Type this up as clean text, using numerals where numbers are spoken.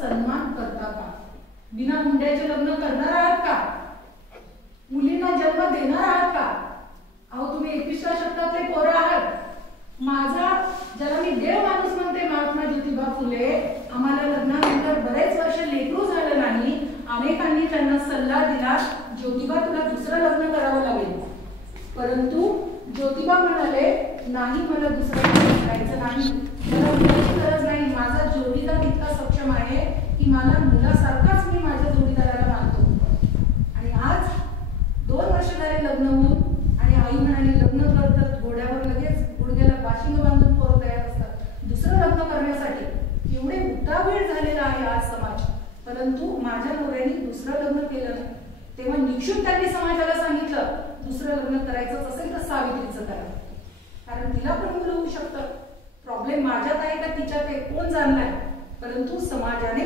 सन्मान करता का? बिना हुंड्याचे लग्न करणार आहात का? मुलींना जन्म देणार आहात का? अहो तुम्ही 21व्या शतकातले पोरं आहात. माझा ज्याला मी देव माणूस म्हणते महात्मा ज्योतिबा फुले, आम्हाला लग्नानंतर बरेच वर्ष लेकरू झालं नाही. अनेकांनी त्यांना सल्ला दिला, ज्योतिबा तुला दुसरं लग्न करावं लागेल. परंतु ज्योतिबा म्हणाले, नाही मला दुसरं लग्न करायचं नाही, मला मुलाची गरज नाही. माझा जोडीदार इतका सक्षम आहे की मला मुलासारखाच मी माझ्या जोडीदाराला मानतो. आणि आज 2 वर्ष झाले लग्न होऊन, आणि आई म्हणाली लग्न करतात घोड्यावर लगेच गुडघ्याला बाशिंग बांधून पोरं तयार असतात दुसरं लग्न करण्यासाठी. एवढे उतावीळ झालेला आहे आज समाज. परंतु माझ्या नवऱ्याने दुसरं लग्न केलं नाही. तेव्हा निक्षून त्यांनी समाजाला सांगितलं, दुसरं लग्न करायचं असेल तर सावित्रीचं करा, कारण तिला पण मुलं होऊ शकतं. प्रॉब्लेम माझ्यात आहे का तिच्यात आहे कोण जाणलाय. परंतु समाजाने